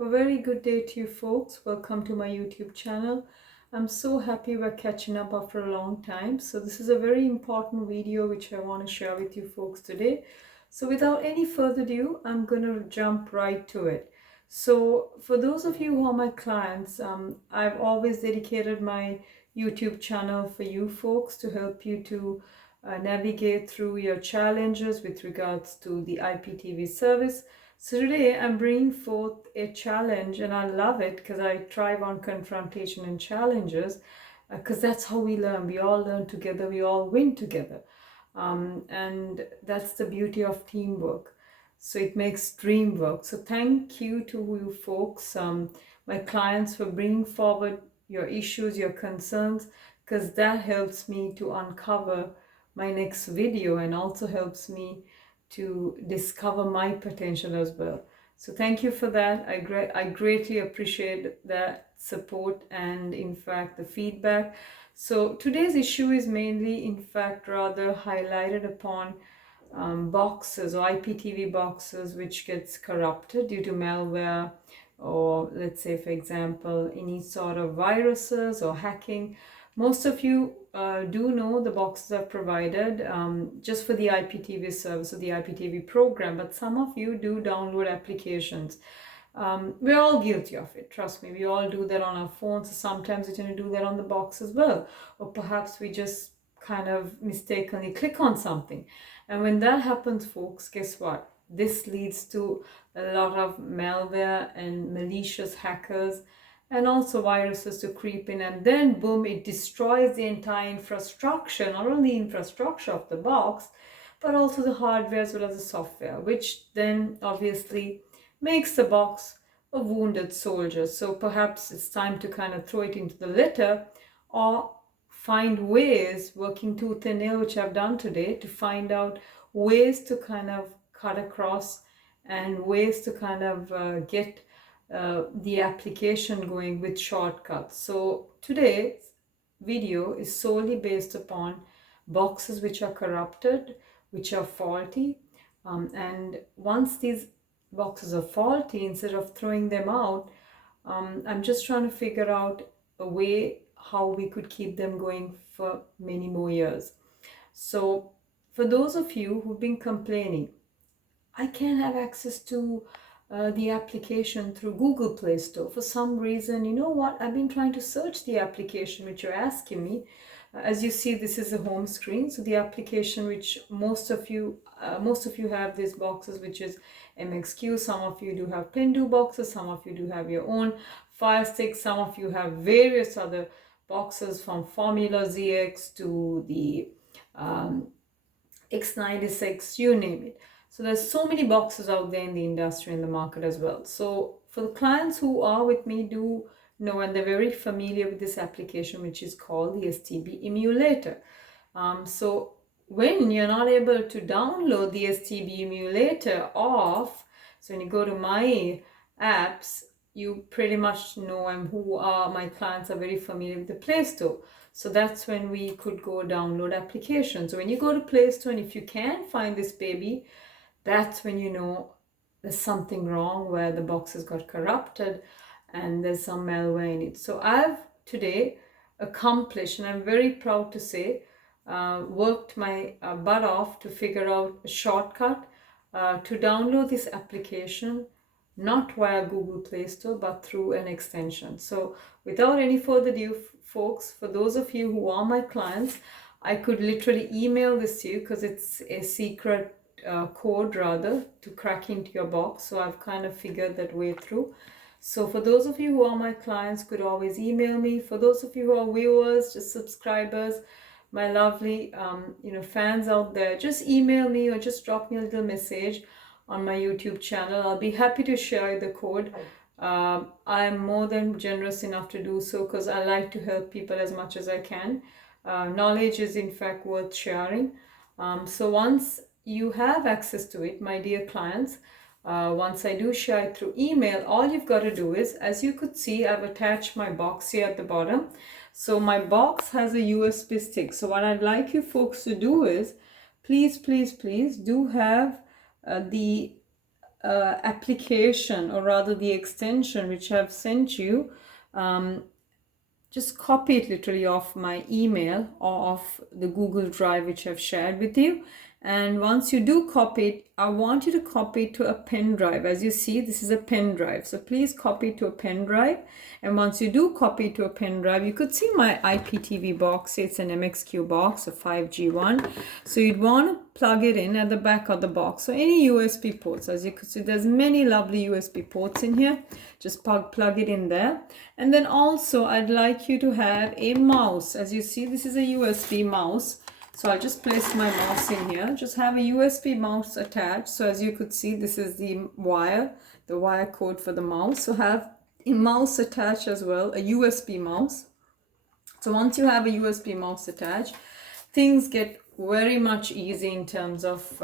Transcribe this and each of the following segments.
A very good day to you folks. Welcome to my YouTube channel. I'm so happy we're catching up after a long time. So this is a very important video which I want to share with you folks today. So without any further ado, I'm going to jump right to it. So for those of you who are my clients, I've always dedicated my YouTube channel for you folks to help you to navigate through your challenges with regards to the IPTV service. So today I'm bringing forth a challenge, and I love it because I thrive on confrontation and challenges, because that's how we learn. We all learn together, we all win together. And that's the beauty of teamwork. So it makes dream work. So thank you to you folks, my clients, for bringing forward your issues, your concerns, because that helps me to uncover my next video and also helps me to discover my potential as well. So thank you for that. I greatly appreciate that support and in fact the feedback. So today's issue is mainly in fact rather highlighted upon boxes or IPTV boxes which gets corrupted due to malware, or let's say for example any sort of viruses or hacking. Most of you do know the boxes are provided just for the IPTV service or the IPTV program, but some of you do download applications. We're all guilty of it, trust me. We all do that on our phones. Sometimes we tend to do that on the box as well, or perhaps we just kind of mistakenly click on something. And when that happens, folks, guess what? This leads to a lot of malware and malicious hackers and also viruses to creep in, and then boom, it destroys the entire infrastructure, not only infrastructure of the box, but also the hardware as well as the software, which then obviously makes the box a wounded soldier. So perhaps it's time to kind of throw it into the litter, or find ways, working tooth and nail, which I've done today, to find out ways to kind of cut across and ways to kind of get the application going with shortcuts. So today's video is solely based upon boxes which are corrupted, which are faulty, and once these boxes are faulty, instead of throwing them out, I'm just trying to figure out a way how we could keep them going for many more years. So for those of you who've been complaining, I can't have access to the application through Google Playstore. For some reason, you know what? I've been trying to search the application which you're asking me. As you see, this is the home screen. So the application which most of you have these boxes, which is MXQ. Some of you do have Pindu boxes. Some of you do have your own Fire Stick. Some of you have various other boxes from Formula ZX to the X96, you name it. So there's so many boxes out there in the industry and the market as well. So for the clients who are with me, do know and they're very familiar with this application, which is called the STB emulator. So when you're not able to download the STB emulator off, so when you go to my apps, you pretty much know, and who are my clients are very familiar with the Play Store. So that's when we could go download applications. So when you go to Play Store, and if you can find this baby, that's when you know there's something wrong, where the boxes got corrupted and there's some malware in it. So I've today accomplished, and I'm very proud to say, worked my butt off to figure out a shortcut to download this application, not via Google Play Store, but through an extension. So without any further ado, folks, for those of you who are my clients, I could literally email this to you because it's a secret code rather to crack into your box. So I've kind of figured that way through. So for those of you who are my clients, could always email me. For those of you who are viewers, just subscribers, my lovely fans out there, just email me or just drop me a little message on my YouTube channel. I'll be happy to share the code. I'm more than generous enough to do so because I like to help people as much as I can. Knowledge is in fact worth sharing. So once you have access to it, my dear clients, once I do share it through email, all you've got to do is, as you could see, I've attached my box here at the bottom. So my box has a USB stick. So what I'd like you folks to do is, please do have the application, or rather the extension which I've sent you, just copy it literally off my email or off the Google Drive which I've shared with you. And once you do copy it, I want you to copy it to a pen drive. As you see, this is a pen drive. So please copy it to a pen drive. And once you do copy it to a pen drive, you could see my IPTV box. It's an MXQ box, a 5G one. So you'd want to plug it in at the back of the box. So any USB ports, as you could see, there's many lovely USB ports in here. Just plug it in there. And then also I'd like you to have a mouse. As you see, this is a USB mouse. So I'll just place my mouse in here. Just have a USB mouse attached. So as you could see, this is the wire code for the mouse. So have a mouse attached as well, a USB mouse. So once you have a USB mouse attached, things get very much easy in terms of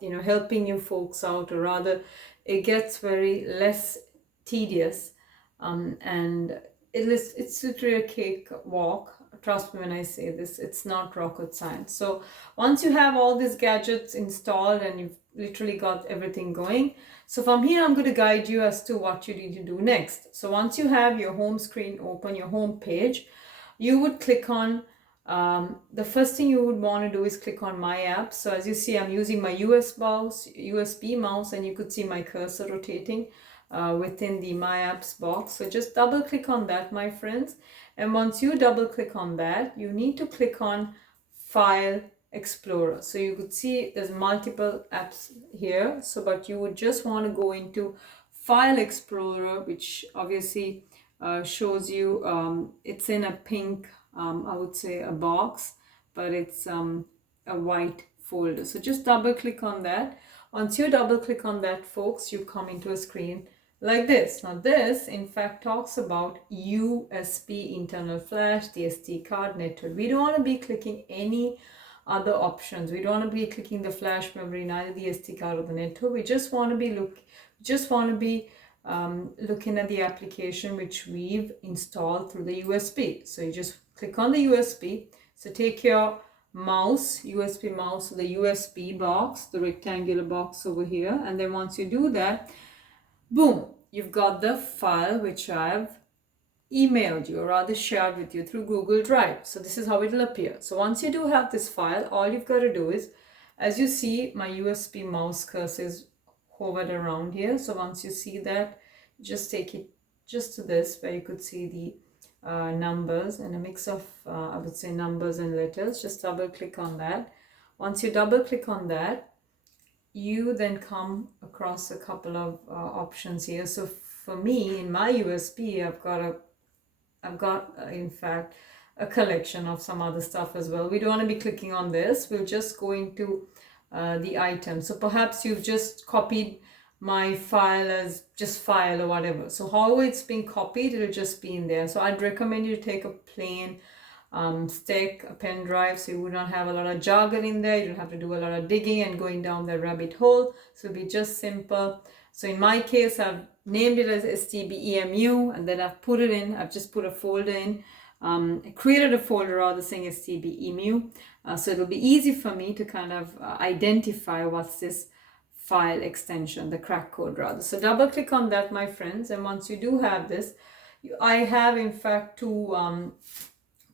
helping you folks out, or rather it gets very less tedious, and it's literally a cakewalk. Trust me when I say this, it's not rocket science. So once you have all these gadgets installed and you've literally got everything going, so from here I'm going to guide you as to what you need to do next. So once you have your home screen open, your home page, you would click on the first thing you would want to do is click on My Apps. So as you see, I'm using my USB mouse, and you could see my cursor rotating within the My Apps box. So just double click on that, my friends. And once you double click on that, you need to click on File Explorer. So you could see there's multiple apps here. So but you would just want to go into File Explorer, which obviously shows you it's in a pink, I would say a box, but it's a white folder. So just double click on that. Once you double click on that, folks, you come into a screen like this. Now this in fact talks about USB internal flash, the SD card, network. We don't want to be clicking any other options. We don't want to be clicking the flash memory, neither the SD card or the network. We just want to be looking at the application which we've installed through the USB. So you just click on the USB. So take your mouse, USB mouse, the USB box, the rectangular box over here, and then once you do that, boom, you've got the file which I've emailed you, or rather shared with you through Google Drive. So this is how it will appear. So once you do have this file, all you've got to do is, as you see, my USB mouse cursor is hovered around here. So once you see that, just take it just to this, where you could see the numbers and a mix of I would say numbers and letters. Just double click on that. Once you double click on that, you then come across a couple of options here. So for me, in my USB, I've got in fact a collection of some other stuff as well. We don't want to be clicking on this. We'll just go into the item. So perhaps you've just copied my file as just file or whatever. So however it's been copied, it'll just be in there. So I'd recommend you to take a plain stick, a pen drive, so you would not have a lot of jargon in there. You don't have to do a lot of digging and going down the rabbit hole. So it'll be just simple. So in my case, I've named it as STB EMU, and then I've put it in. I've just put a folder in. I created a folder rather saying STB EMU. So it'll be easy for me to kind of identify what's this file extension, the crack code rather. So double click on that, my friends, and once you do have this, I have in fact two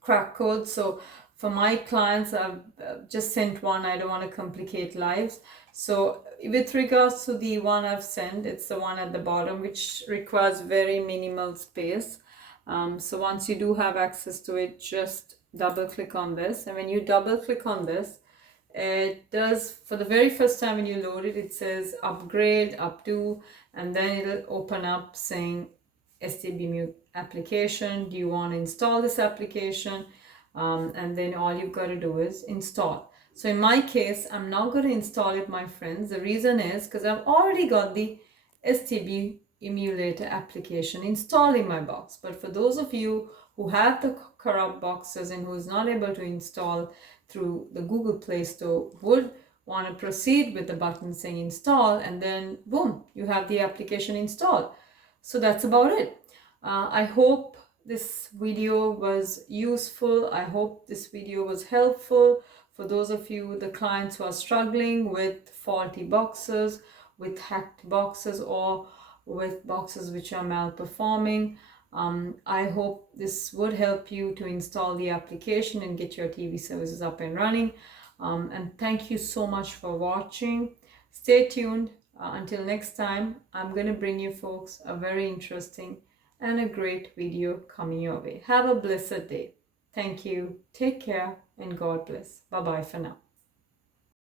crack codes. So for my clients, I've just sent one. I don't want to complicate lives. So with regards to the one I've sent, it's the one at the bottom which requires very minimal space. So once you do have access to it, just double click on this, and when you double click on this, it does, for the very first time when you load it, it says upgrade up to, and then it'll open up saying STB application. Do you want to install this application? And then all you've got to do is install. So in my case, I'm not going to install it, my friends. The reason is because I've already got the STB emulator application installed in my box. But for those of you who have the corrupt boxes and who is not able to install through the Google Play Store, would want to proceed with the button saying install, and then boom, you have the application installed. So that's about it. I hope this video was useful. I hope this video was helpful for those of you, the clients who are struggling with faulty boxes, with hacked boxes or with boxes which are malperforming. I hope this would help you to install the application and get your TV services up and running. And thank you so much for watching. Stay tuned. Until next time, I'm going to bring you folks a very interesting and a great video coming your way. Have a blessed day. Thank you. Take care and God bless. Bye-bye for now.